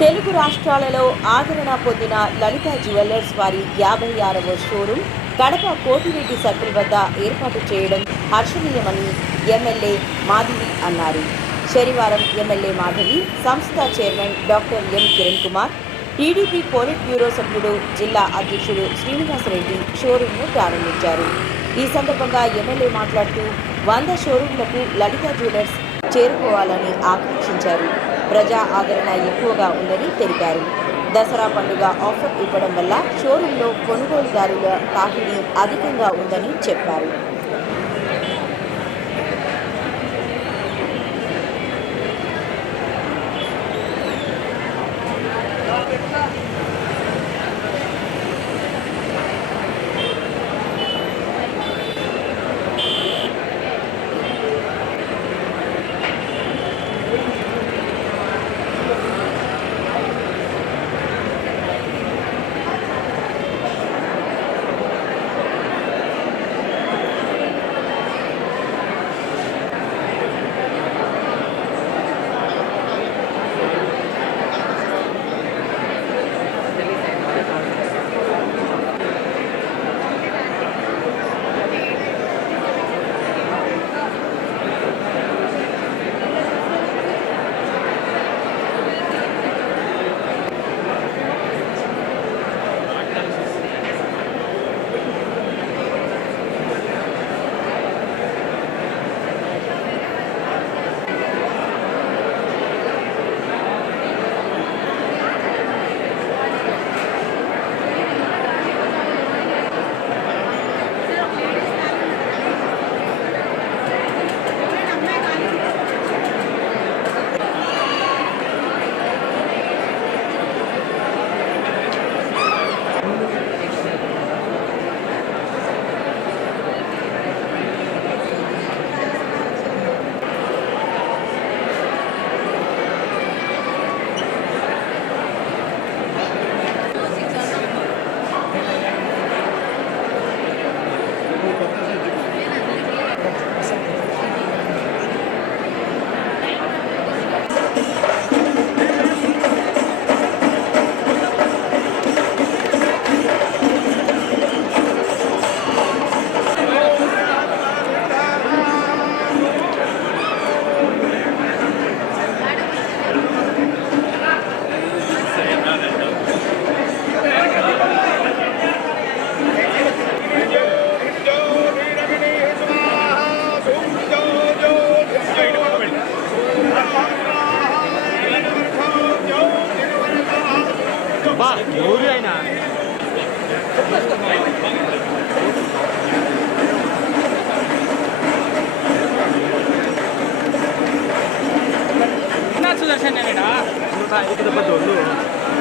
తెలుగు రాష్ట్రాలలో ఆదరణ పొందిన లలిత జ్యువెలర్స్ వారి 56వ షోరూం కడప కోటిరెడ్డి సర్కిల్ వద్ద ఏర్పాటు చేయడం హర్షణీయమని ఎమ్మెల్యే మాధవి అన్నారు. శనివారం ఎమ్మెల్యే మాధవి సంస్థ chairman doctor M Kiran Kumar, TDP polit bureau సభ్యుడు జిల్లా అధ్యక్షుడు శ్రీనివాసరెడ్డి షోరూంను ప్రారంభించారు. ఈ సందర్భంగా ఎమ్మెల్యే మాట్లాడుతూ 100 షోరూంలకు లలిత జ్యువెలర్స్ చేరుకోవాలని ఆకాంక్షించారు. ప్రజా ఆదరణ ఎక్కువగా ఉందని తెలిపారు. దసరా పండుగ ఆఫర్ ఇవ్వడం వల్ల షోరూంలో కొనుగోలుదారుల తాకిడి అధికంగా ఉందని చెప్పారు.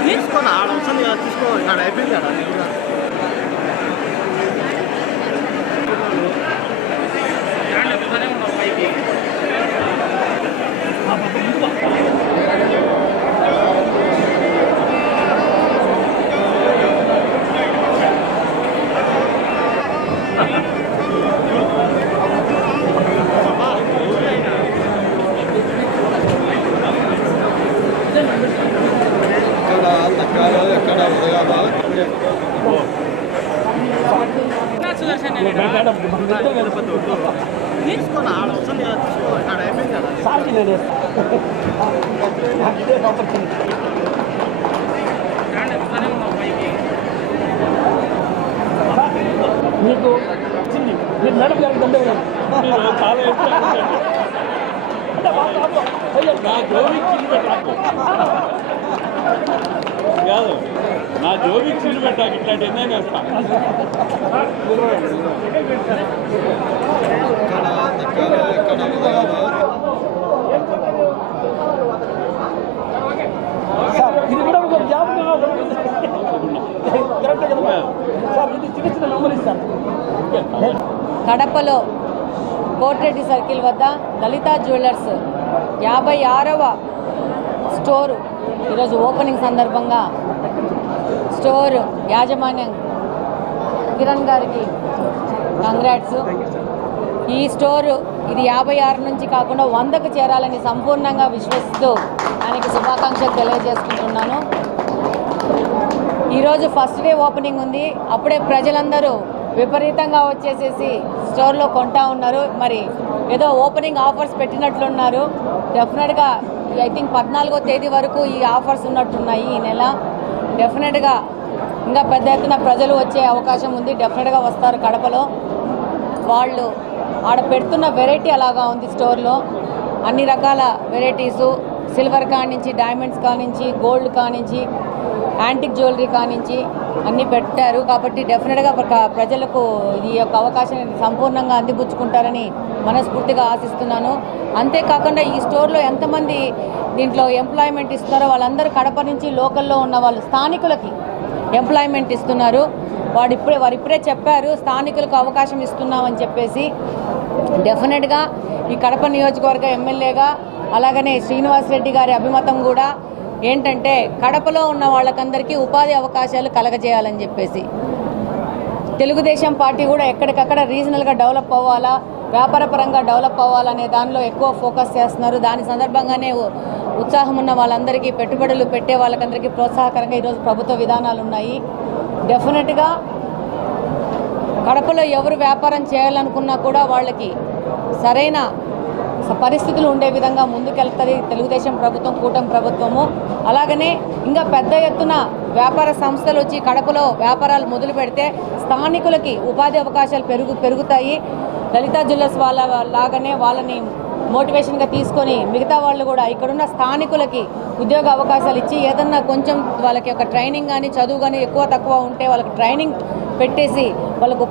తీసుకొని ఆడ అవసరం తీసుకో ఆడ అయిపోయింది కదా తీసుకొని ఆడ అవసరం తీసుకో ఆడ అయిపోయింది కదా మీకు మీరు మేడం గారికి దండే కాదు నా జోబికి చిల్లు పెట్టాక ఇట్లాంటి ఎంజాయ్ చేస్తా. ఇది కూడా ఒక జాబ్ కరెక్ట్ కదా సార్, ఇది చిన్న చిన్న నంబర్ ఇస్తాను. కడపలో కోటిరెడ్డి సర్కిల్ వద్ద లలిత జ్యువెలర్స్ 56వ స్టోరు ఈరోజు ఓపెనింగ్ సందర్భంగా స్టోర్ యాజమాన్యం కిరణ్ గారికి కంగ్రాట్స్. ఈ స్టోరు ఇది 56 నుంచి కాకుండా 100కు చేరాలని సంపూర్ణంగా విశ్వసిస్తూ ఆయనకి శుభాకాంక్షలు తెలియజేసుకుంటున్నాను. ఈరోజు ఫస్ట్ డే ఓపెనింగ్ ఉంది. అప్పుడే ప్రజలందరూ విపరీతంగా వచ్చేసేసి స్టోర్లో కొంటా ఉన్నారు. మరి ఏదో ఓపెనింగ్ ఆఫర్స్ పెట్టినట్లున్నారు. డెఫినెట్గా ఐ థింక్ 14వ తేదీ వరకు ఈ ఆఫర్స్ ఉన్నట్టున్నాయి ఈ నెల. డెఫినెట్గా ఇంకా పెద్ద ఎత్తున ప్రజలు వచ్చే అవకాశం ఉంది. డెఫినెట్గా వస్తారు కడపలో. వాళ్ళు ఆడ పెడుతున్న వెరైటీ అలాగా ఉంది స్టోర్లో. అన్ని రకాల వెరైటీసు, సిల్వర్ కానించి, డైమండ్స్ కానించి, గోల్డ్ కానించి, యాంటిక్ జ్యువెలరీ కానించి అన్నీ పెట్టారు. కాబట్టి డెఫినెట్గా ప్రజలకు ఈ యొక్క అవకాశాన్ని సంపూర్ణంగా అందిపుచ్చుకుంటారని మనస్ఫూర్తిగా ఆశిస్తున్నాను. అంతేకాకుండా ఈ స్టోర్లో ఎంతమంది దీంట్లో ఎంప్లాయ్మెంట్ ఇస్తున్నారో వాళ్ళందరూ కడప నుంచి లోకల్లో ఉన్న వాళ్ళు స్థానికులకి ఎంప్లాయ్మెంట్ ఇస్తున్నారు. వారు ఇప్పుడే చెప్పారు స్థానికులకు అవకాశం ఇస్తున్నామని చెప్పేసి. డెఫినెట్గా ఈ కడప నియోజకవర్గ ఎమ్మెల్యేగా అలాగనే శ్రీనివాస్ రెడ్డి గారి అభిమతం కూడా ఏంటంటే కడపలో ఉన్న వాళ్ళకందరికీ ఉపాధి అవకాశాలు కలగజేయాలని చెప్పేసి. తెలుగుదేశం పార్టీ కూడా ఎక్కడికక్కడ రీజనల్గా డెవలప్ అవ్వాలా, వ్యాపారపరంగా డెవలప్ అవ్వాలనే దానిలో ఎక్కువ ఫోకస్ చేస్తున్నారు. దాని సందర్భంగానే ఉత్సాహం ఉన్న వాళ్ళందరికీ, పెట్టుబడులు పెట్టే వాళ్ళకందరికీ ప్రోత్సాహకరంగా ఈరోజు ప్రభుత్వ విధానాలు ఉన్నాయి. డెఫినెట్గా కడపలో ఎవరు వ్యాపారం చేయాలనుకున్నా కూడా వాళ్ళకి సరైన పరిస్థితులు ఉండే విధంగా ముందుకెళ్తుంది తెలుగుదేశం ప్రభుత్వం, కూటమి ప్రభుత్వము. అలాగనే ఇంకా పెద్ద ఎత్తున వ్యాపార సంస్థలు వచ్చి కడపలో వ్యాపారాలు మొదలు పెడితే స్థానికులకి ఉపాధి అవకాశాలు పెరుగుతాయి. లలితా జ్యువెలర్స్ లాగానే వాళ్ళని మోటివేషన్గా తీసుకొని మిగతా వాళ్ళు కూడా ఇక్కడున్న స్థానికులకి ఉద్యోగ అవకాశాలు ఇచ్చి ఏదన్నా కొంచెం వాళ్ళకి ఒక ట్రైనింగ్ కానీ చదువు కానీ ఎక్కువ తక్కువ ఉంటే వాళ్ళకి ట్రైనింగ్ పెట్టేసి వాళ్ళకు